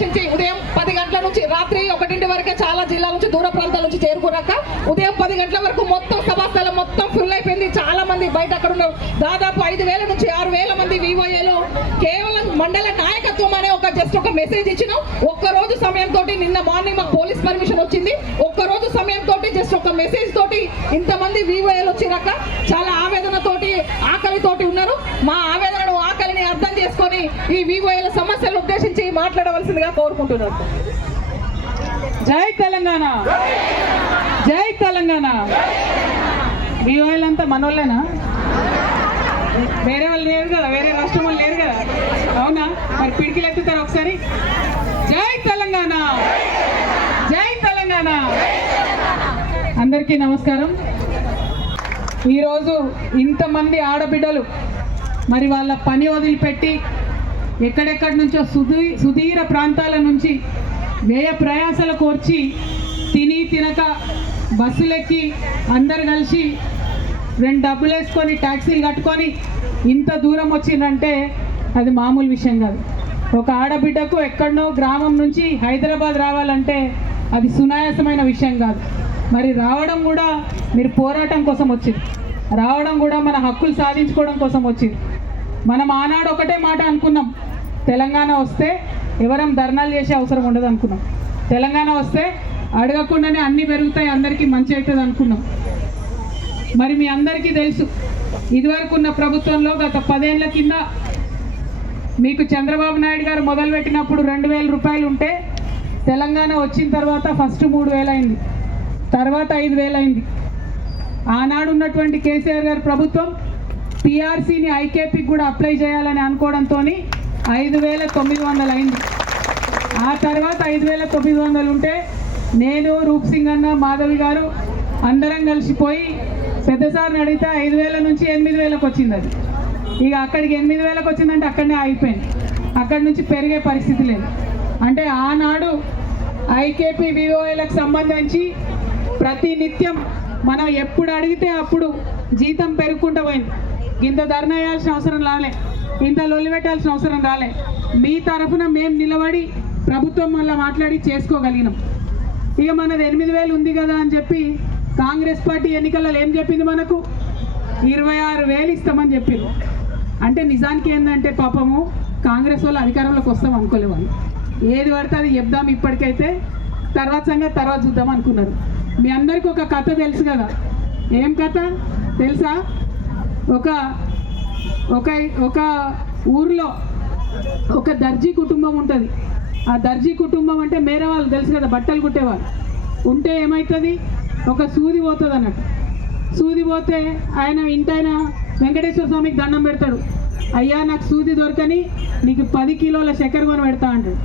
ఉద్దేశించి ఉదయం పది గంటల నుంచి రాత్రి ఒకటింటి వరకే చాలా జిల్లాల నుంచి దూర ప్రాంతాల నుంచి చేరుకున్నాక ఉదయం పది గంటల వరకు మొత్తం సభాస్థలం మొత్తం ఫుల్ అయిపోయింది. చాలా మంది బయట అక్కడ ఉన్నారు. దాదాపు ఐదు వేల నుంచి ఆరు వేల మంది వివోఏలో కేవలం మండల నాయకత్వం అనే ఒక జస్ట్ ఒక మెసేజ్ ఇచ్చిన. ఒక్క రోజు సమయం తోటి నిన్న మార్నింగ్ మాకు పోలీస్ పర్మిషన్ వచ్చింది. ఒక్క రోజు సమయం తోటి జస్ట్ ఒక మెసేజ్ తోటి ఇంతమంది వివోఏలు వచ్చినాక చాలా ఆవేదన తోటి ఆకలి తోటి ఉన్నారు. మా ఆవేదన అర్థం చేసుకొని ఈ వివోఏల సమస్యలను ఉద్దేశించి మాట్లాడవలసిందిగా కోరుకుంటున్నారు జై తెలంగాణ. జై తెలంగాణ. వివోఏలు అంతా మనోళ్ళేనా? వేరే వాళ్ళు లేరు కదా వేరే రాష్ట్రం వాళ్ళు లేరు కదా. అవునా? మరి పిడికిలు ఎత్తుతారు ఒకసారి. జై తెలంగాణ. జై తెలంగాణ. అందరికీ నమస్కారం. ఈరోజు ఇంతమంది ఆడబిడ్డలు మరి వాళ్ళ పని వదిలిపెట్టి ఎక్కడెక్కడి నుంచో సుదీ సుదీర ప్రాంతాల నుంచి వ్యయ ప్రయాసలు కోర్చి తిని తినక బస్సులెక్కి అందరు కలిసి రెండు డబ్బులు వేసుకొని ట్యాక్సీలు కట్టుకొని ఇంత దూరం వచ్చిందంటే అది మామూలు విషయం కాదు. ఒక ఆడబిడ్డకు ఎక్కడనో గ్రామం నుంచి హైదరాబాద్ రావాలంటే అది సునాయాసమైన విషయం కాదు. మరి రావడం కూడా మీరు పోరాటం కోసం వచ్చింది. రావడం కూడా మన హక్కులు సాధించుకోవడం కోసం వచ్చింది. మనం ఆనాడు ఒకటే మాట అనుకున్నాం. తెలంగాణ వస్తే ఎవరం ధర్నాలు చేసే అవసరం ఉండదు అనుకున్నాం. తెలంగాణ వస్తే అడగకుండానే అన్నీ పెరుగుతాయి అందరికీ మంచి అవుతుంది అనుకున్నాం. మరి మీ అందరికీ తెలుసు ఇదివరకు ఉన్న ప్రభుత్వంలో గత పదేళ్ళ కింద మీకు చంద్రబాబు నాయుడు గారు మొదలుపెట్టినప్పుడు రెండు వేల రూపాయలు ఉంటే తెలంగాణ వచ్చిన తర్వాత ఫస్ట్ మూడు వేలైంది తర్వాత ఐదు వేలైంది ఆనాడు ఉన్నటువంటి కేసీఆర్ గారి ప్రభుత్వం పిఆర్సీని ఐకేపీకి కూడా అప్లై చేయాలని అనుకోవడంతో ఐదు వేల తొమ్మిది వందలు అయింది. ఆ తర్వాత ఐదు వేల తొమ్మిది వందలు ఉంటే నేను రూప్ సింగ్ అన్న మాధవి గారు అందరం కలిసిపోయి పెద్దసార్ని అడిగితే ఐదు వేల నుంచి ఎనిమిది వేలకు వచ్చింది అది. ఇక అక్కడికి ఎనిమిది వేలకు వచ్చిందంటే అక్కడనే అయిపోయింది అక్కడి నుంచి పెరిగే పరిస్థితి లేదు. అంటే ఆనాడు ఐకేపీ వివోఏలకు సంబంధించి ప్రతి నిత్యం మనం ఎప్పుడు అడిగితే అప్పుడు జీతం పెరుగుకుంటూ పోయింది. ఇంత ధర్నా వేయాల్సిన అవసరం రాలే. ఇంత లొల్లి పెట్టాల్సిన అవసరం రాలే. మీ తరఫున మేము నిలబడి ప్రభుత్వం వల్ల మాట్లాడి చేసుకోగలిగినాం. ఇక మనది ఎనిమిది వేలు ఉంది కదా అని చెప్పి కాంగ్రెస్ పార్టీ ఎన్నికలలో ఏం చెప్పింది మనకు? ఇరవై ఆరు వేలు ఇస్తామని చెప్పింది. అంటే నిజానికి ఏంటంటే పాపము కాంగ్రెస్ వాళ్ళు అధికారంలోకి వస్తాం అనుకోలేము వాళ్ళు. ఏది పడితే అది చెప్దాం ఇప్పటికైతే. తర్వాత సంగతి తర్వాత చూద్దాం అనుకున్నారు. మీ అందరికీ ఒక కథ తెలుసు కదా. ఏం కథ? తెలుసా? ఒక ఒక ఒక ఊర్లో ఒక దర్జీ కుటుంబం ఉంటుంది. ఆ దర్జీ కుటుంబం అంటే మేరే వాళ్ళు తెలుసు కదా బట్టలు కుట్టేవాళ్ళు ఉంటే ఏమవుతుంది ఒక సూది పోతుంది అన్నట్టు. సూది పోతే ఆయన ఇంటైన వెంకటేశ్వర స్వామికి దండం పెడతాడు. అయ్యా నాకు సూది దొరకని నీకు పది కిలోల చక్కెర కొని పెడతా అంటాడు.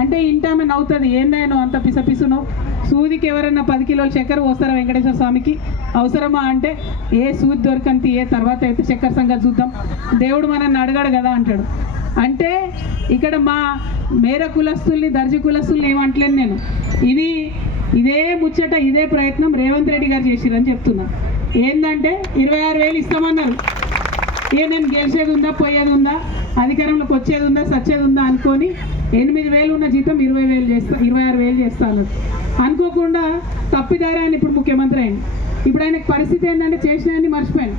అంటే ఇంటామె నవ్వుతుంది ఏందాయను అంత పిసపిసును సూదికి ఎవరైనా పది కిలోల చక్కెర పోస్తారా వెంకటేశ్వర స్వామికి? అవసరమా అంటే ఏ సూది దొరకంతి ఏ తర్వాత అయితే చక్కెర సంగతి చూద్దాం. దేవుడు మనల్ని అడగాడు కదా అంటాడు. అంటే ఇక్కడ మా మేర కులస్తుల్ని దర్జీ కులస్తుల్ని ఏమంటలేను నేను. ఇది ఇదే ముచ్చట ఇదే ప్రయత్నం రేవంత్ రెడ్డి గారు చేసిరని చెప్తున్నా. ఏంటంటే ఇరవై ఆరు వేలు ఇస్తామన్నారు. ఏ నేను గెలిచేది ఉందా పోయేది ఉందా అధికారంలోకి వచ్చేది ఉందా సచ్చేది ఉందా అనుకొని ఎనిమిది వేలు ఉన్న జీతం ఇరవై వేలు చేస్తా ఇరవై ఆరు వేలు చేస్తాను అనుకోకుండా తప్పిదారి ఆయన ఇప్పుడు ముఖ్యమంత్రి అయింది ఇప్పుడు ఆయనకు పరిస్థితి ఏంటంటే చేసినాయని మర్చిపోయాను.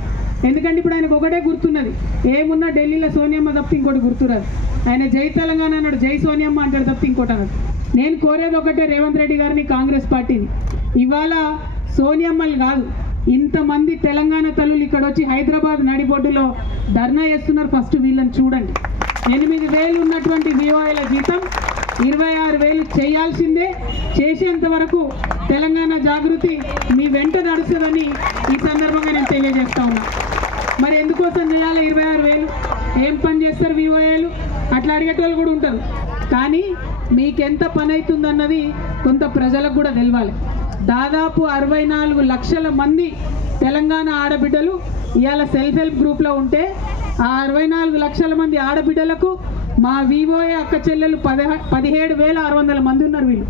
ఎందుకంటే ఇప్పుడు ఆయనకు ఒకటే గుర్తున్నది. ఏమున్నా ఢిల్లీలో సోనియమ్మ తప్ప ఇంకోటి గుర్తురాదు. ఆయన జై తెలంగాణ అన్నాడు జై సోనియమ్మ అంటాడు తప్ప ఇంకోటి అన్నాడు నేను కోరేది ఒకటే రేవంత్ రెడ్డి గారిని కాంగ్రెస్ పార్టీని. ఇవాళ సోనియమ్మలు కాదు ఇంతమంది తెలంగాణ తల్లులు ఇక్కడ వచ్చి హైదరాబాద్ నడిబొడ్డులో ధర్నా చేస్తున్నారు ఫస్ట్ వీళ్ళని చూడండి. ఎనిమిది వేలు ఉన్నటువంటి వివోఐల జీతం ఇరవై ఆరు వేలు చేయాల్సిందే. చేసేంత వరకు తెలంగాణ జాగృతి మీ వెంట నడుస్తుందని ఈ సందర్భంగా నేను తెలియజేస్తా ఉన్నా. మరి ఎందుకోసం చేయాలి ఇరవై ఆరు వేలు? ఏం పని చేస్తారు వివోఏలు అట్లా అడిగేటోళ్ళు కూడా ఉంటారు. కానీ మీకెంత పని అవుతుందన్నది కొంత ప్రజలకు కూడా తెలియాలి దాదాపు అరవై నాలుగు లక్షల మంది తెలంగాణ ఆడబిడ్డలు ఇవాళ సెల్ఫ్ హెల్ప్ గ్రూప్లో ఉంటే ఆ అరవై నాలుగు లక్షల మంది ఆడబిడ్డలకు మా వివోఏ అక్క చెల్లెలు పదిహే పదిహేడు వేల ఆరు వందల మంది ఉన్నారు వీళ్ళు.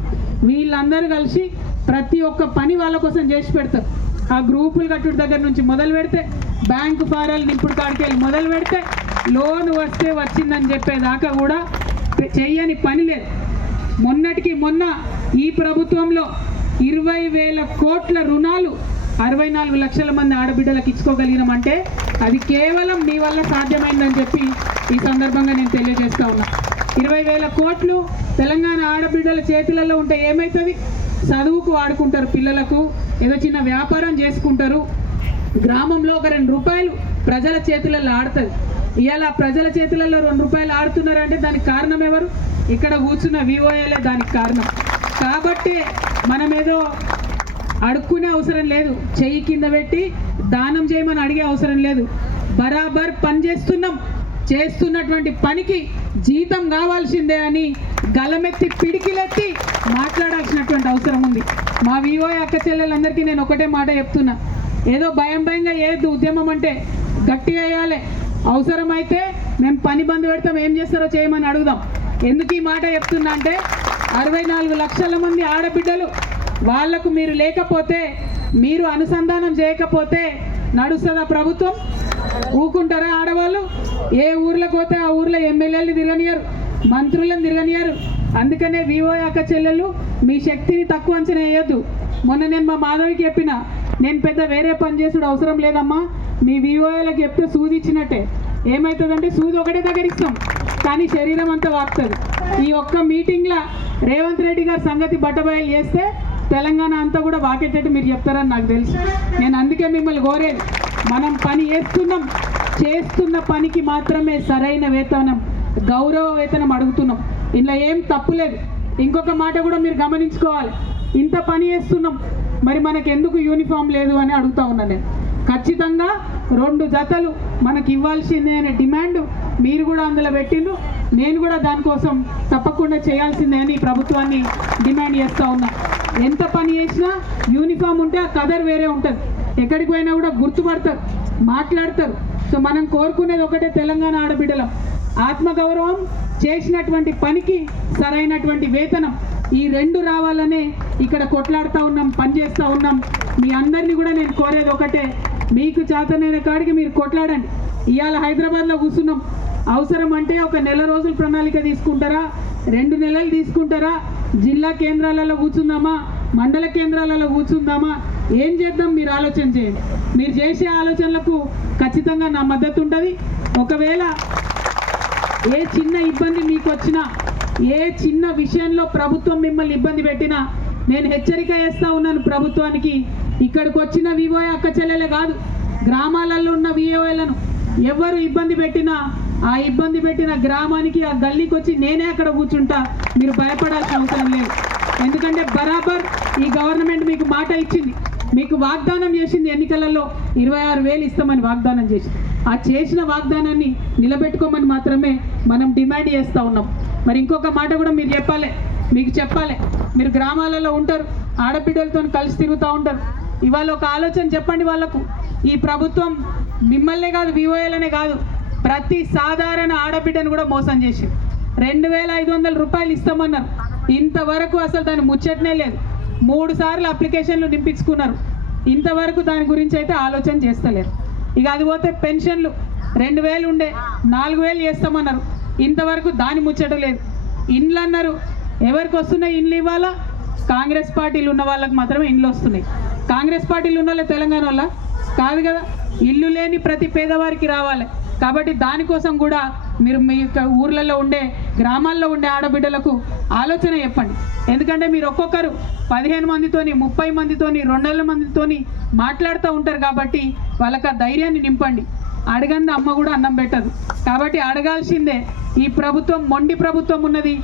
వీళ్ళందరూ కలిసి ప్రతి ఒక్క పని వాళ్ళ కోసం చేసి పెడతారు. ఆ గ్రూపులు కట్టుడు దగ్గర నుంచి మొదలు పెడితే బ్యాంకు ఫారాలు నింపుడు కాడికి వెళ్ళి మొదలు పెడితే లోన్ వస్తే వచ్చిందని చెప్పేదాకా కూడా చెయ్యని పని లేదు. మొన్నటికి మొన్న ఈ ప్రభుత్వంలో ఇరవై వేల కోట్ల రుణాలు అరవై నాలుగు లక్షల మంది ఆడబిడ్డలకు ఇచ్చుకోగలిగినామంటే అది కేవలం మీ వల్ల సాధ్యమైందని చెప్పి ఈ సందర్భంగా నేను తెలియజేస్తా ఉన్నా. ఇరవై వేల కోట్లు తెలంగాణ ఆడబిడ్డల చేతులలో ఉంటే ఏమవుతుంది చదువుకు వాడుకుంటారు పిల్లలకు ఏదో చిన్న వ్యాపారం చేసుకుంటారు. గ్రామంలో ఒక రెండు రూపాయలు ప్రజల చేతులలో ఆడుతుంది. ఇవాళ ప్రజల చేతులలో రెండు రూపాయలు ఆడుతున్నారంటే దానికి కారణం ఎవరు? ఇక్కడ కూర్చున్న వివోఏలే దానికి కారణం. కాబట్టి మనం ఏదో అడుక్కునే అవసరం లేదు. చెయ్యి కింద పెట్టి దానం చేయమని అడిగే అవసరం లేదు. బరాబర్ పని చేస్తున్నాం. చేస్తున్నటువంటి పనికి జీతం కావాల్సిందే అని గలమెత్తి పిడికిలెత్తి మాట్లాడాల్సినటువంటి అవసరం ఉంది. మా వివో అక్క చెల్లెలందరికీ నేను ఒకటే మాట చెప్తున్నా. ఏదో భయం భయంగా ఏది ఉద్యమం అంటే గట్టిగా వేయాలి. అవసరమైతే మేము పని బంద్ పెడతాం. ఏం చేస్తారో చేయమని అడుగుదాం. ఎందుకు ఈ మాట చెప్తున్నా అంటే అరవై నాలుగు లక్షల మంది ఆడబిడ్డలు వాళ్ళకు మీరు లేకపోతే మీరు అనుసంధానం చేయకపోతే నడుస్తుందా ప్రభుత్వం? ఊకుంటారా ఆడవాళ్ళు? ఏ ఊర్లో పోతే ఆ ఊర్లో ఎమ్మెల్యేలు తిరగనియరు మంత్రులను తిరగనియరు అందుకనే వివో అక్క చెల్లెలు మీ శక్తిని తక్కువ అంచనా వేయొద్దు. మొన్న నేను మా మాధవికి చెప్పిన నేను పెద్ద వేరే పని చేసుడు అవసరం లేదమ్మా మీ వివోఏలకు చెప్తే సూది ఇచ్చినట్టే. ఏమవుతుందంటే సూది ఒకటే దగ్గర ఇస్తాం కానీ శరీరం అంతా వాక్తుంది. ఈ ఒక్క మీటింగ్లో రేవంత్ రెడ్డి గారి సంగతి బట్టబయలు చేస్తే తెలంగాణ అంతా కూడా వాకేటట్టు మీరు చెప్తారని నాకు తెలుసు. నేను అందుకే మిమ్మల్ని కోరేది మనం పని చేస్తున్నాం చేస్తున్న పనికి మాత్రమే సరైన వేతనం గౌరవ వేతనం అడుగుతున్నాం. ఇందులో ఏం తప్పులేదు ఇంకొక మాట కూడా మీరు గమనించుకోవాలి. ఇంత పని చేస్తున్నాం మరి మనకు ఎందుకు యూనిఫామ్ లేదు అని అడుగుతా ఉన్నా నేను. ఖచ్చితంగా రెండు జతలు మనకి ఇవ్వాల్సిందే అనే డిమాండ్ మీరు కూడా అందులో పెట్టిండు నేను కూడా దానికోసం తప్పకుండా చేయాల్సిందే అని ప్రభుత్వాన్ని డిమాండ్ చేస్తూ ఉన్నా. ఎంత పని చేసినా యూనిఫామ్ ఉంటే ఆ కదర్ వేరే ఉంటుంది. ఎక్కడికి పోయినా కూడా గుర్తుపడతారు మాట్లాడతారు. సో మనం కోరుకునేది ఒకటే తెలంగాణ ఆడబిడ్డలం. ఆత్మగౌరవం చేసినటువంటి పనికి సరైనటువంటి వేతనం. ఈ రెండు రావాలనే ఇక్కడ కొట్లాడుతూ ఉన్నాం పనిచేస్తూ ఉన్నాం. మీ అందరినీ కూడా నేను కోరేది ఒకటే మీకు చేతనైన కాడికి మీరు కొట్లాడండి. ఇవాళ హైదరాబాద్లో కూర్చున్నాం. అవసరం అంటే ఒక నెల రోజుల ప్రణాళిక తీసుకుంటారా? రెండు నెలలు తీసుకుంటారా? జిల్లా కేంద్రాలలో కూర్చుందామా? మండల కేంద్రాలలో కూర్చుందామా? ఏం చేద్దాం? మీరు ఆలోచన చేయండి. మీరు చేసే ఆలోచనలకు ఖచ్చితంగా నా మద్దతు ఉంటుంది. ఒకవేళ ఏ చిన్న ఇబ్బంది మీకు వచ్చినా ఏ చిన్న విషయంలో ప్రభుత్వం మిమ్మల్ని ఇబ్బంది పెట్టినా నేను హెచ్చరిక వేస్తూ ఉన్నాను ప్రభుత్వానికి. ఇక్కడికి వచ్చిన వివో అక్క చెల్లెలే కాదు గ్రామాలలో ఉన్న విఓలను ఎవరు ఇబ్బంది పెట్టినా ఆ ఇబ్బంది పెట్టిన గ్రామానికి ఆ గల్లీకి వచ్చి నేనే అక్కడ కూర్చుంటా. మీరు భయపడాల్సిన అవసరం లేదు. ఎందుకంటే బరాబర్ ఈ గవర్నమెంట్ మీకు మాట ఇచ్చింది. మీకు వాగ్దానం చేసింది ఎన్నికలలో ఇరవై ఆరు వేలు ఇస్తామని వాగ్దానం చేసింది. ఆ చేసిన వాగ్దానాన్ని నిలబెట్టుకోమని మాత్రమే మనం డిమాండ్ చేస్తూ ఉన్నాం. మరి ఇంకొక మాట కూడా మీరు చెప్పాలి. మీకు చెప్పాలి. మీరు గ్రామాలలో ఉంటారు. ఆడబిడ్డలతో కలిసి తిరుగుతూ ఉంటారు. ఇవాళ ఒక ఆలోచన చెప్పండి వాళ్ళకు. ఈ ప్రభుత్వం మిమ్మల్నే కాదు వివోఏలనే కాదు. ప్రతి సాధారణ ఆడబిడ్డను కూడా మోసం చేసింది. రెండు వేల ఐదు వందల రూపాయలు ఇస్తామన్నారు. ఇంతవరకు అసలు దాని ముచ్చటనే లేదు. మూడు సార్లు అప్లికేషన్లు నింపించుకున్నారు. ఇంతవరకు దాని గురించి అయితే ఆలోచన చేస్తలేరు ఇక అది పోతే పెన్షన్లు రెండు వేలు ఉండే నాలుగు వేలు చేస్తామన్నారు. ఇంతవరకు దాని ముచ్చట లేదు. ఇండ్లు అన్నారు. ఎవరికి వస్తున్నాయి ఇండ్లు ఇవ్వాలా? కాంగ్రెస్ పార్టీలు ఉన్న వాళ్ళకి మాత్రమే ఇండ్లు వస్తున్నాయి. కాంగ్రెస్ పార్టీలు ఉన్న వాళ్ళే తెలంగాణ వల్ల కాదు కదా. ఇల్లు లేని ప్రతి పేదవారికి రావాలి. కాబట్టి దానికోసం కూడా మీరు మీ యొక్క ఊర్లలో ఉండే గ్రామాల్లో ఉండే ఆడబిడ్డలకు ఆలోచన చెప్పండి. ఎందుకంటే మీరు ఒక్కొక్కరు పదిహేను మందితోని ముప్పై మందితోని రెండు వందల మందితోని మాట్లాడుతూ ఉంటారు కాబట్టి వాళ్ళకి ఆ ధైర్యాన్ని నింపండి. అడగంది అమ్మ కూడా అన్నం పెట్టదు. కాబట్టి అడగాల్సిందే ఈ ప్రభుత్వం మొండి ప్రభుత్వం ఉన్నది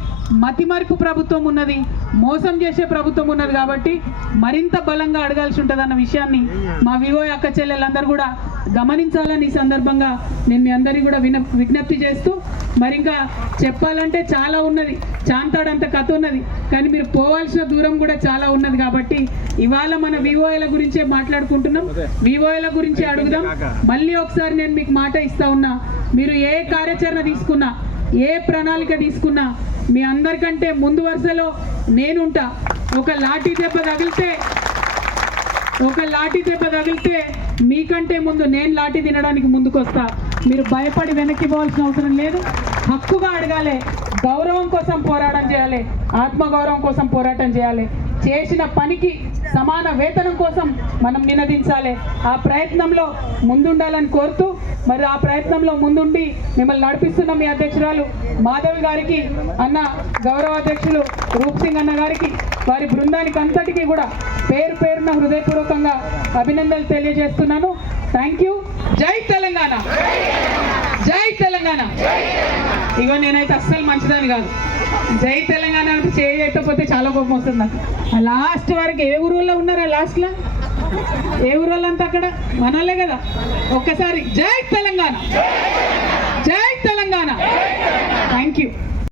మతిమరుపు ప్రభుత్వం ఉన్నది మోసం చేసే ప్రభుత్వం ఉన్నది కాబట్టి మరింత బలంగా అడగాల్సి ఉంటుంది అన్న విషయాన్ని మా వివో అక్క చెల్లెలందరూ కూడా గమనించాలని ఈ సందర్భంగా నేను మీ అందరికీ కూడా విన విజ్ఞప్తి చేస్తూ మరి ఇంకా చెప్పాలంటే చాలా ఉన్నది చాంతాడంత కథ ఉన్నది కానీ మీరు పోవాల్సిన దూరం కూడా చాలా ఉన్నది కాబట్టి ఇవాళ మన వివోఏల గురించే మాట్లాడుకుంటున్నాం. వివోఏల గురించి అడుగుదాం. మళ్ళీ ఒకసారి నేను మీకు మాట ఇస్తా ఉన్నా మీరు ఏ కార్యాచరణ తీసుకున్నా ఏ ప్రణాళిక తీసుకున్నా మీ అందరికంటే ముందు వరుసలో నేనుంటా. ఒక లాఠీ దెబ్బ తగిలితే ఒక లాఠీ దెబ్బ తగిలితే మీకంటే ముందు నేను లాఠీ తినడానికి ముందుకొస్తా. మీరు భయపడి వెనక్కి పోవాల్సిన అవసరం లేదు. హక్కుగా అడగాలి. గౌరవం కోసం పోరాటం చేయాలి. ఆత్మగౌరవం కోసం పోరాటం చేయాలి. చేసిన పనికి సమాన వేతనం కోసం మనం నినదించాలి. ఆ ప్రయత్నంలో ముందుండాలని కోరుతూ మరి ఆ ప్రయత్నంలో ముందుండి మిమ్మల్ని నడిపిస్తున్న మీ అధ్యక్షురాలు మాధవి గారికి అన్న గౌరవ అధ్యక్షులు రూప్ సింగ్ అన్న గారికి వారి బృందానికి అంతటికీ కూడా పేరు పేరున హృదయపూర్వకంగా అభినందనలు తెలియజేస్తున్నాను. థ్యాంక్ యూ జై తెలంగాణ. జై తెలంగాణ. ఇగో నేనైతే అస్సలు మంచిదని కాదు. జై తెలంగాణ అంటే చేయకపోతే చాలా కోపం వస్తుంది నాకు. లాస్ట్ వరకు ఏ ఊరులో ఉన్నారా లాస్ట్లో ఏ ఊరోళ్ళంతా అక్కడ? మనలే కదా. ఒక్కసారి జై తెలంగాణ. జై తెలంగాణ. Thank you